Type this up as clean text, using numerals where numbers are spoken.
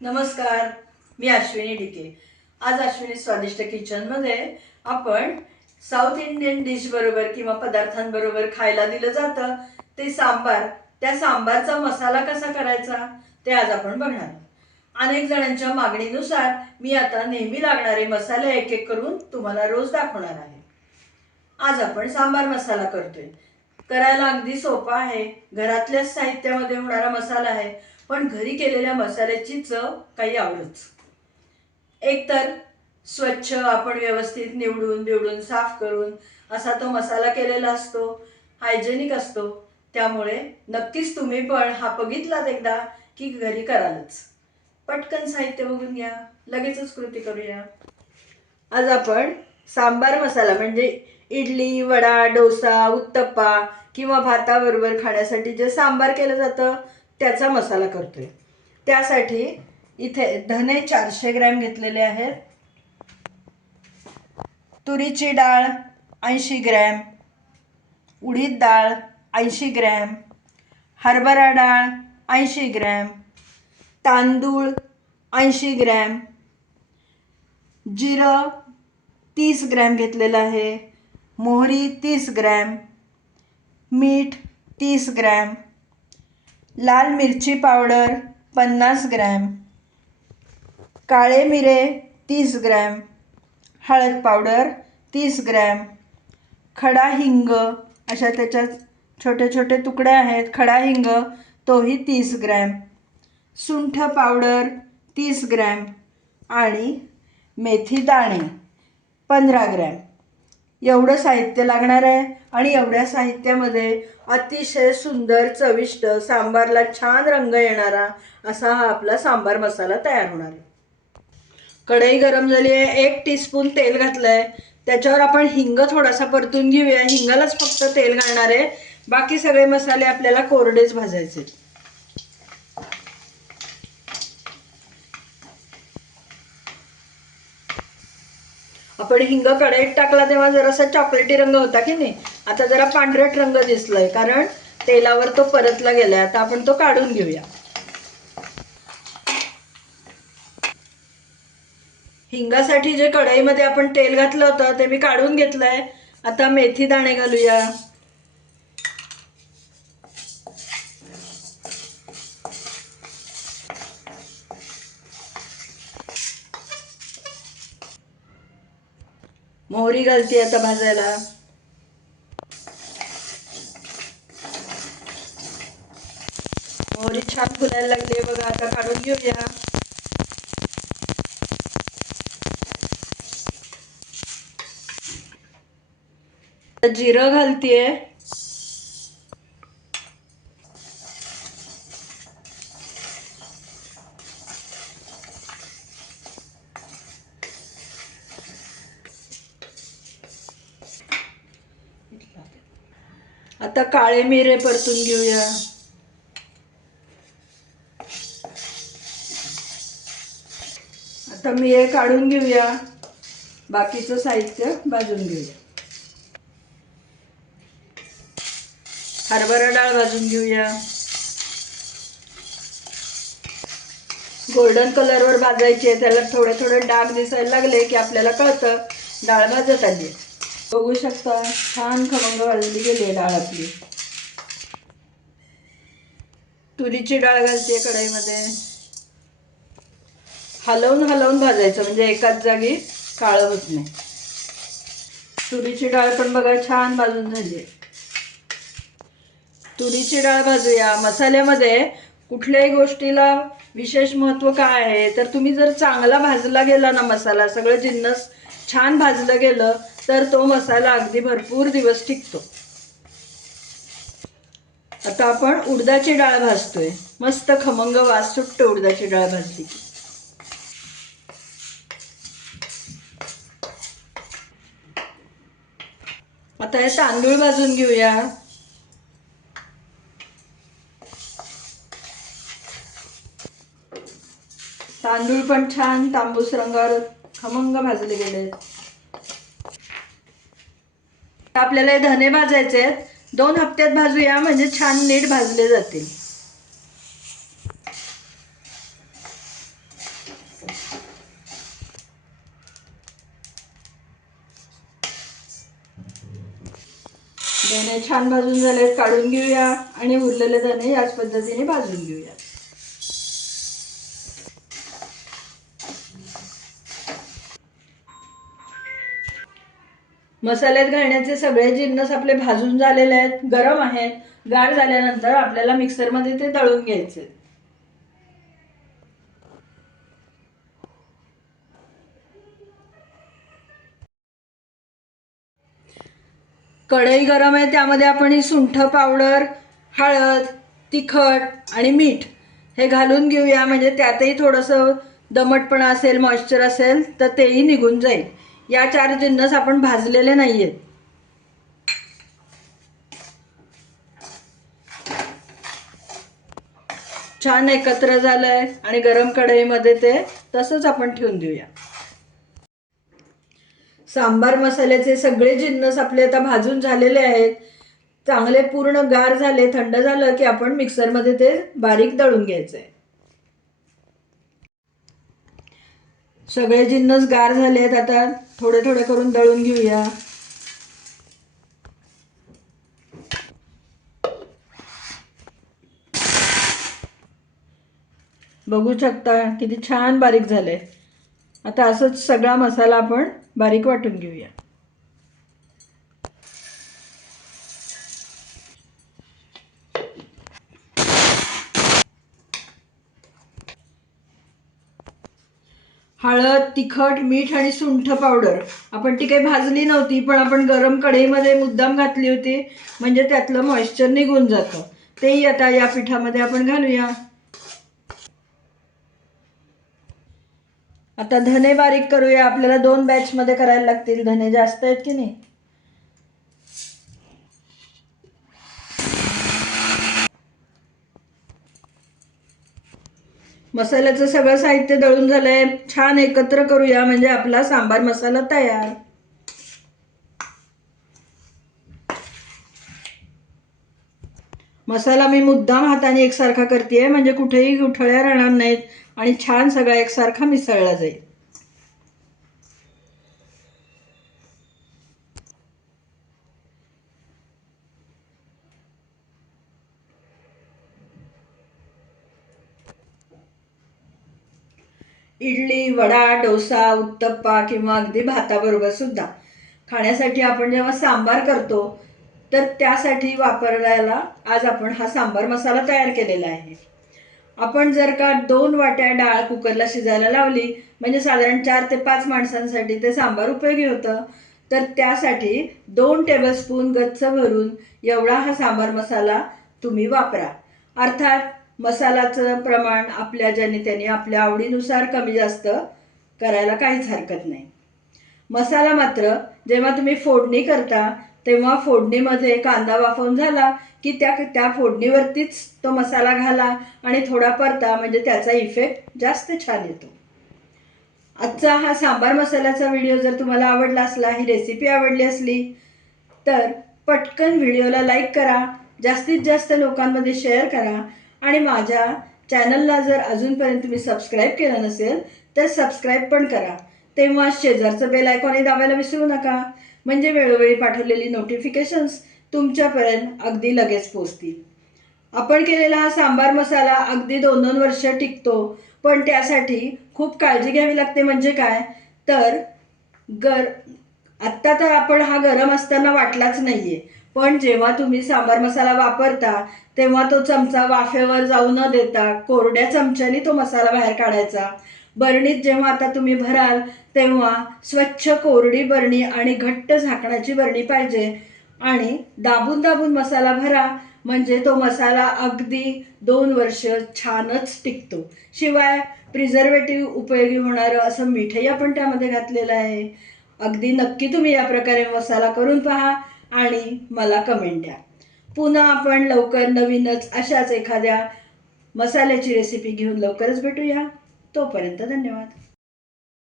नमस्कार, मी अश्विनी डिके। आज अश्विनी स्वादिष्ट किचनमध्ये आपण साऊथ इंडियन डिश बरोबर किंवा पदार्थांबरोबर खायला दिलं जातं ते सांबार, त्या सांबारचा मसाला कसा करायचा ते आज आपण बघणार आहोत। अनेक जणांच्या मागणीनुसार मी आता नेहमी लागणारे मसाले एक एक करून तुम्हाला रोज दाखवणार आहे। आज आपण सांबार मसाला करतोय। करायला अगदी सोपा आहे, घरातल्याच साहित्यामध्ये होणारा मसाला आहे, पण घरी केलेल्या मसाल्याची चव काही आवडच। एकतर स्वच्छ आपण व्यवस्थित निवडून साफ करून असा तो मसाला केलेला असतो, हायजेनिक असतो, त्यामुळे नक्कीच तुम्ही पण हा बघितलात एकदा की घरी करालच। पटकन साहित्य बघून घ्या, लगेचच कृती करूया। आज आपण सांबार मसाला म्हणजे इडली, वडा, डोसा, उत्तप्पा किंवा भाताबरोबर खाण्यासाठी जे सांबार केलं जातं त्याचा मसाला करतोय। त्यासाठी इथे धने 400 ग्रॅम घेतलेले आहेत, तुरीची डाळ 80 ग्रॅम, उडीद डाळ 80 ग्रॅम, हरभरा डाळ 80 ग्रॅम, तांदूळ 80 ग्रॅम, जिरं 30 ग्रॅम घेतलेलं आहे, मोहरी 30 ग्रॅम, मीठ 30 ग्रॅम, लाल मिरची पावडर 50 ग्रॅम, काळे मिरे 30 ग्रॅम, हळद पावडर 30 ग्रॅम, खडा हिंग अशा त्याच्यात छोटे छोटे तुकडे आहेत, खडा हिंग तोही 30 ग्रॅम, सुंठ पावडर 30 ग्रॅम आणि मेथी दाणे 15 ग्रॅम। एवढं साहित्य लागणार आहे आणि एवढ्या साहित्यामध्ये अतिशय सुंदर चविष्ट सांबारला छान रंग येणारा असा हा आपला सांबार मसाला तयार होणार आहे। कढई गरम झाली आहे, 1 टीस्पून तेल घातलंय, त्याच्यावर आपण हिंग थोडासा परतून घेऊया। हिंगालाच फक्त तेल घालणार आहे, बाकी सगळे मसाले आपल्याला कोरडेच भाजायचे। आपण हिंग कढईत टाकला तेव्हा जरासा चॉकलेटी रंग होता की नाही, आता जरा पांढरट रंग दिसलाय कारण तेलावर तो परतला गेलाय। आता आपण तो काढून घेऊया। हिंगासाठी जे कढईमध्ये आपण तेल घातलं होतं ते मी काढून घेतलंय। आता मेथी दाणे घालूया, मोहरी घालते आता भाजायला, मोहरी छान फुलायला लागली बघा, आता काढून घेऊया। जिरं घालतेय, आता काळे मिरे परतून घेऊया, आता मिरे काढून घेऊया, बाकीचं साहित्य भाजून घेऊया। हरभरा डाळ भाजून घेऊया, गोल्डन कलरवर भाजायची आहे, त्याला थोडे थोडे डाग दिसायला लागले की आपल्याला कळतं डाळ भाजत आली। बघू शकता छान खमंग भाजली गेली आहे डाळ आपली। तुरीची डाळ घालते कढईमध्ये, हलवून हलवून भाजायचं म्हणजे एकाच जागी काळं होत नाही। तुरीची डाळ पण बघा छान भाजून झाली। तुरीची डाळ भाजूया। मसाल्यामध्ये कुठल्याही गोष्टीला विशेष महत्त्व काय आहे तर तुम्ही जर चांगला भाजला गेला ना मसाला, सगळं जिन्नस छान भाजलं गेलं तर तो मसाला अगदी भरपूर दिवस टिकतो। आता आपण उडदाची डाळ भाजतोय, मस्त खमंग वास सुटतो उडदाची डाळ भाजली की। आता हे तांदूळ भाजून घेऊया, तांदूळ पण छान तांबूस रंगावर खमंग भाजले गेले। आपल्याला हे धने भाजायचे आहेत, 2 हप्त्यात भाजूया म्हणजे छान नीट भाजले जातील। धने छान भाजून झाले, काढून घेऊया आणि उरलेले धने याच पद्धतीने भाजून घेऊया. मसाल्यात घालण्याचे सगळे जिन्नस आपले भाजून झालेले आहेत, गरम आहेत. गार झाल्यानंतर आपल्याला मिक्सरमध्ये ते दळून घ्यायचे. कढई गरम आहे, त्यामध्ये आपण ही सुंठ पावडर, हळद, तिखट आणि मीठ हे घालून घेऊया. म्हणजे त्यातही थोडंसं दमटपणा असेल, मॉइश्चर असेल तर तेही निघून जाईल. या 4 जिन्नस आपण भाजलेले नाही आहेत. छान एकत्र झालंय आणि गरम कढईमध्ये ते तसंच आपण ठेवून देऊया. सांबार मसाल्याचे सगळे जिन्नस आपले आता भाजून झालेले आहेत. चांगले पूर्ण गार झाले. थंड झालं की आपण मिक्सरमध्ये ते बारीक दळून घ्यायचे. सगळे जिन्नस गार झाले आहेत. आता थोडे थोडे करून दळून घेऊया. बघू शकता किती छान बारीक झाले. आता असंच सगळा मसाला आपण बारीक वाटून घेऊया. हळद, तिखट, मीठ आणि सुंठ पावडर आपण ती काही भाजली नव्हती, पण आपण गरम कढईमध्ये मुद्दाम घातली होती, म्हणजे त्यातलं मॉइश्चर निघून जातं. तेही आता या पिठामध्ये आपण घालूया. आता धने बारीक करूया. आपल्याला 2 बॅचमध्ये करायला लागतील. धने जास्त आहेत की नाही. मसाल्याचं सगळं साहित्य दळून झालंय. छान एकत्र करूया म्हणजे आपला सांबार मसाला तयार. मसाला मी मुद्दाम हाताने एकसारखा करतेय, म्हणजे कुठेही गुठळ्या राहणार नाहीत आणि छान सगळा एकसारखा मिसळला जाईल. इडली, वडा, डोसा, उत्तप्पा किंवा अगदी भाताबरोबर सुद्धा खाण्यासाठी आपण जेव्हा सांबार करतो तर त्यासाठी वापरायला आज आपण हा सांबार मसाला तयार केलेला आहे. आपण जर का 2 वाट्या डाळ कुकरला शिजायला लावली, म्हणजे साधारण 4 ते 5 माणसांसाठी ते सांबार उपयोगी होतं. तर त्यासाठी 2 टेबलस्पून गच्च भरून एवढा हा सांबार मसाला तुम्ही वापरा. अर्थात मसाल्याचं प्रमाण आपल्या ज्याने त्याने आपल्या आवडीनुसार कमी जास्त करायला काहीच हरकत नाही. मसाला मात्र जेव्हा तुम्ही फोडणी करता तेव्हा फोडणीमध्ये कांदा वाफवून झाला की त्या फोडणीवरतीच तो मसाला घाला आणि थोडा परता, म्हणजे त्याचा इफेक्ट जास्त छान येतो. आजचा हा सांबार मसाल्याचा व्हिडिओ जर तुम्हाला आवडला असला, ही रेसिपी आवडली असली तर पटकन व्हिडिओला लाईक करा, जास्तीत जास्त लोकांमध्ये शेअर करा आणि माझ्या चॅनलला जर अजूनपर्यंत तुम्ही सबस्क्राईब केलं नसेल तर सबस्क्राईब पण करा. तेव्हा शेजारचं बेल आयकॉनही दाबायला विसरू नका, म्हणजे वेळोवेळी पाठवलेली नोटिफिकेशन्स तुमच्यापर्यंत अगदी लगेच पोहोचतील. आपण केलेला हा सांबार मसाला अगदी 2-2 वर्ष टिकतो, पण त्यासाठी खूप काळजी घ्यावी लागते. म्हणजे काय तर आत्ता तर आपण हा गरम असताना वाटलाच नाहीये, पण जेव्हा तुम्ही सांबार मसाला वापरता तेव्हा तो चमचा वाफेवर जाऊ न देता कोरड्या चमच्याने तो मसाला बाहेर काढायचा. बरणीत जेव्हा आता तुम्ही भराल तेव्हा स्वच्छ कोरडी बरणी आणि घट्ट झाकणाची बरणी पाहिजे आणि दाबून दाबून मसाला भरा, म्हणजे तो मसाला अगदी 2 वर्ष छानच टिकतो. शिवाय प्रिझर्वेटिव्ह उपयोगी होणारं असं मीठही आपण त्यामध्ये घातलेलं आहे. अगदी नक्की तुम्ही या प्रकारे मसाला करून पहा आणि मला कमेंट द्या. पुन्हा आपण लवकर नवीनच अशाच एखाद्या मसाल्याची रेसिपी घेऊन लवकरच भेटूया. तोपर्यंत धन्यवाद.